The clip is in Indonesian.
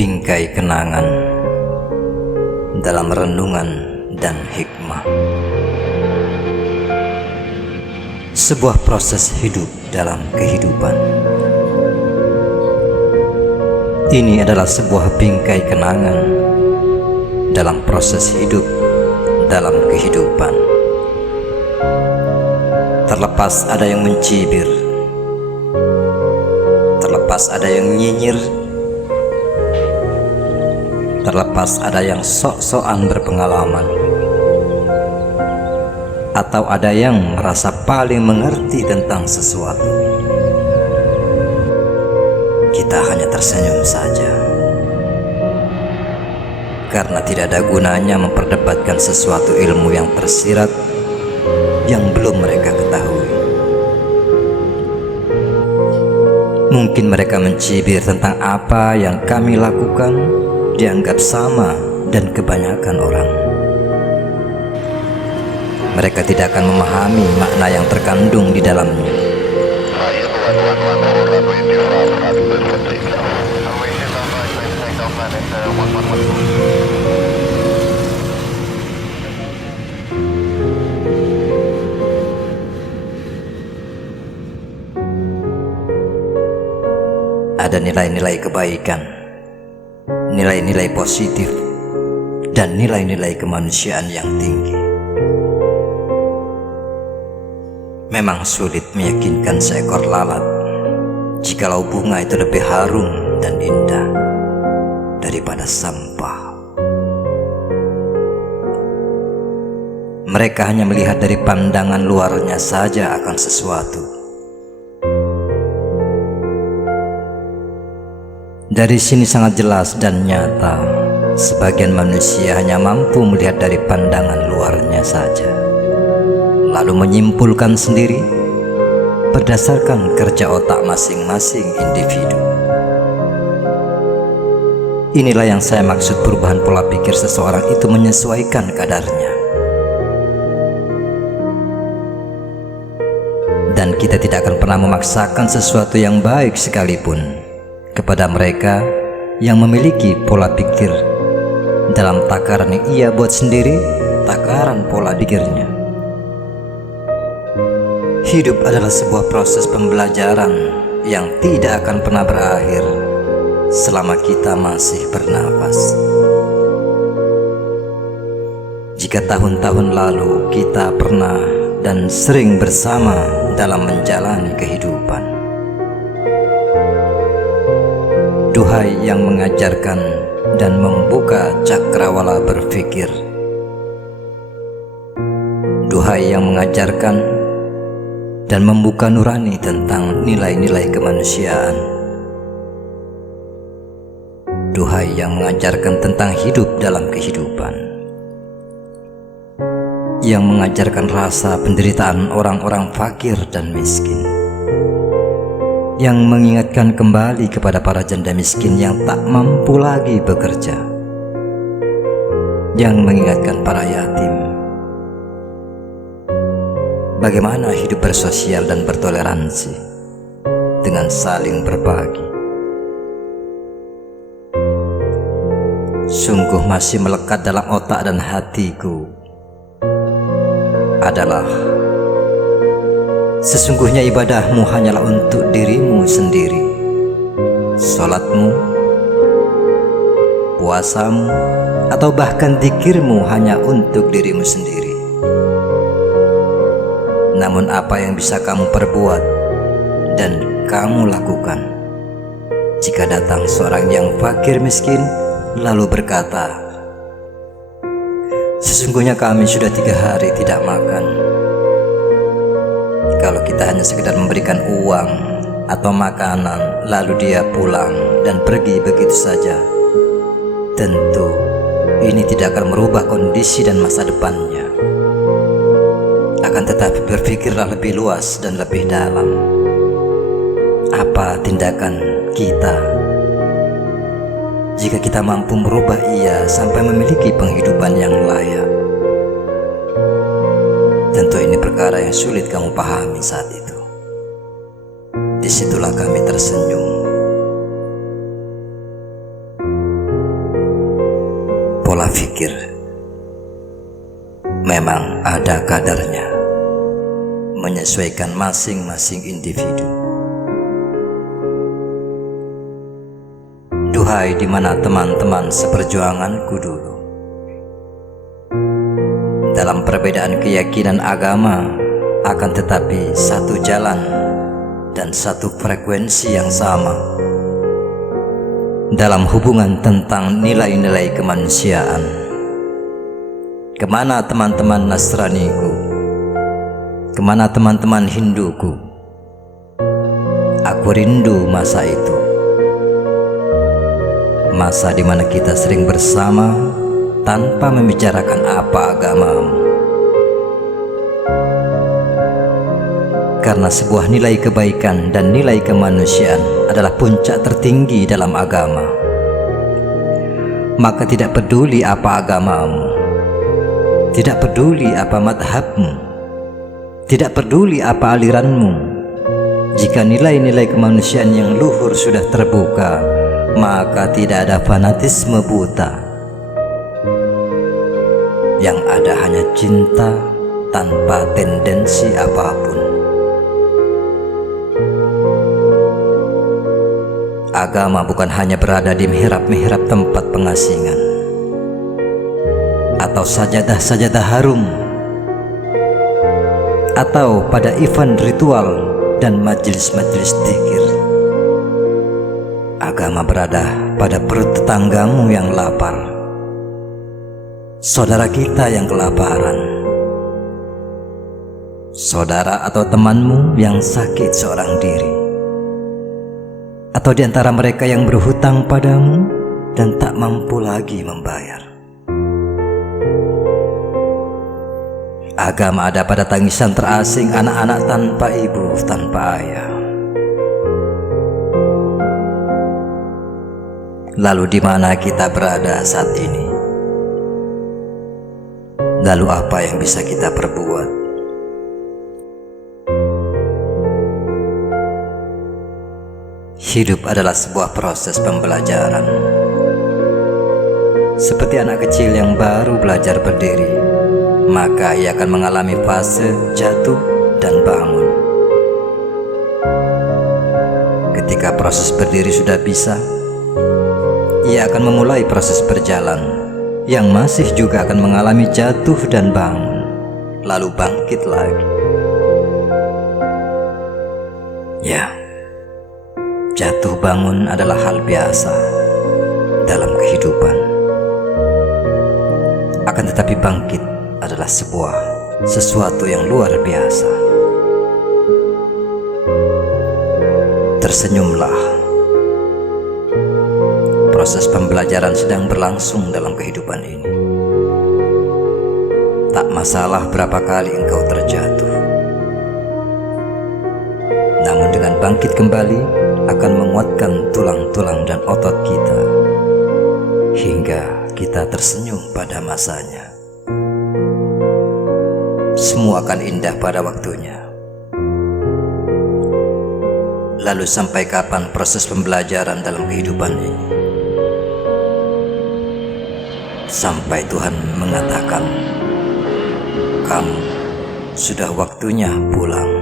bingkai kenangan dalam renungan dan hikmah. Sebuah proses hidup dalam kehidupan. Ini adalah sebuah bingkai kenangan dalam proses hidup dalam kehidupan. Terlepas ada yang mencibir, terlepas ada yang nyinyir, terlepas ada yang sok-sokan berpengalaman, atau ada yang merasa paling mengerti tentang sesuatu, kita hanya tersenyum saja, karena tidak ada gunanya memperdebatkan sesuatu ilmu yang tersirat yang belum mereka ketahui. Mungkin mereka mencibir tentang apa yang kami lakukan dianggap sama dan kebanyakan orang. Mereka tidak akan memahami makna yang terkandung di dalamnya. Ada nilai-nilai kebaikan, nilai-nilai positif, dan nilai-nilai kemanusiaan yang tinggi. Memang sulit meyakinkan seekor lalat jikalau bunga itu lebih harum dan indah daripada sampah. Mereka hanya melihat dari pandangan luarnya saja akan sesuatu. Dari sini sangat jelas dan nyata, sebagian manusia hanya mampu melihat dari pandangan luarnya saja, lalu menyimpulkan sendiri berdasarkan kerja otak masing-masing individu. Inilah yang saya maksud perubahan pola pikir seseorang itu menyesuaikan kadarnya. Dan kita tidak akan pernah memaksakan sesuatu yang baik sekalipun kepada mereka yang memiliki pola pikir dalam takaran yang ia buat sendiri, takaran pola pikirnya. Hidup adalah sebuah proses pembelajaran yang tidak akan pernah berakhir selama kita masih bernapas. Jika tahun-tahun lalu kita pernah dan sering bersama dalam menjalani kehidupan, duhai yang mengajarkan dan membuka cakrawala berpikir, duhai yang mengajarkan dan membuka nurani tentang nilai-nilai kemanusiaan, duhai yang mengajarkan tentang hidup dalam kehidupan, yang mengajarkan rasa penderitaan orang-orang fakir dan miskin, yang mengingatkan kembali kepada para janda miskin yang tak mampu lagi bekerja, yang mengingatkan para yatim bagaimana hidup bersosial dan bertoleransi dengan saling berbagi. Sungguh masih melekat dalam otak dan hatiku adalah sesungguhnya ibadahmu hanyalah untuk dirimu sendiri. Salatmu, puasamu, atau bahkan zikirmu hanya untuk dirimu sendiri. Namun apa yang bisa kamu perbuat dan kamu lakukan jika datang seorang yang fakir miskin lalu berkata, "Sesungguhnya kami sudah 3 hari tidak makan." Kalau kita hanya sekedar memberikan uang atau makanan lalu dia pulang dan pergi begitu saja, tentu ini tidak akan merubah kondisi dan masa depannya. Akan tetapi berpikirlah lebih luas dan lebih dalam. Apa tindakan kita jika kita mampu merubah ia sampai memiliki penghidupan yang layak? Tentu ini perkara yang sulit kamu pahami saat itu. Disitulah kami tersenyum. pikir memang ada kadarnya, menyesuaikan masing-masing individu. Duhai di mana teman-teman seperjuanganku dulu, dalam perbedaan keyakinan agama akan tetapi satu jalan dan satu frekuensi yang sama dalam hubungan tentang nilai-nilai kemanusiaan. Kemana teman-teman Nasraniku? Kemana teman-teman Hinduku? Aku rindu masa itu, masa di mana kita sering bersama tanpa membicarakan apa agamamu. Karena sebuah nilai kebaikan dan nilai kemanusiaan adalah puncak tertinggi dalam agama. Maka tidak peduli apa agamamu, tidak peduli apa madhabmu, tidak peduli apa aliranmu, jika nilai-nilai kemanusiaan yang luhur sudah terbuka, maka tidak ada fanatisme buta. Yang ada hanya cinta tanpa tendensi apapun. Agama bukan hanya berada di mihrab-mihrab tempat pengasingan atau sajadah-sajadah harum atau pada event ritual dan majelis-majelis dzikir. Agama berada pada perut tetanggamu yang lapar, saudara kita yang kelaparan, saudara atau temanmu yang sakit seorang diri, atau di antara mereka yang berhutang padamu dan tak mampu lagi membayar. Agama ada pada tangisan terasing anak-anak tanpa ibu, tanpa ayah. Lalu di mana kita berada saat ini? Lalu apa yang bisa kita perbuat? Hidup adalah sebuah proses pembelajaran. Seperti anak kecil yang baru belajar berdiri, maka ia akan mengalami fase jatuh dan bangun. Ketika proses berdiri sudah bisa, ia akan memulai proses berjalan, yang masih juga akan mengalami jatuh dan bangun, lalu bangkit lagi. Ya, jatuh bangun adalah hal biasa dalam kehidupan. Akan tetapi bangkit adalah sesuatu yang luar biasa. Tersenyumlah. Proses pembelajaran sedang berlangsung dalam kehidupan ini. Tak masalah berapa kali engkau terjatuh, namun dengan bangkit kembali akan menguatkan tulang-tulang dan otot kita hingga kita tersenyum pada masanya. Semua akan indah pada waktunya. Lalu sampai kapan proses pembelajaran dalam kehidupan ini? Sampai Tuhan mengatakan, kamu sudah waktunya pulang.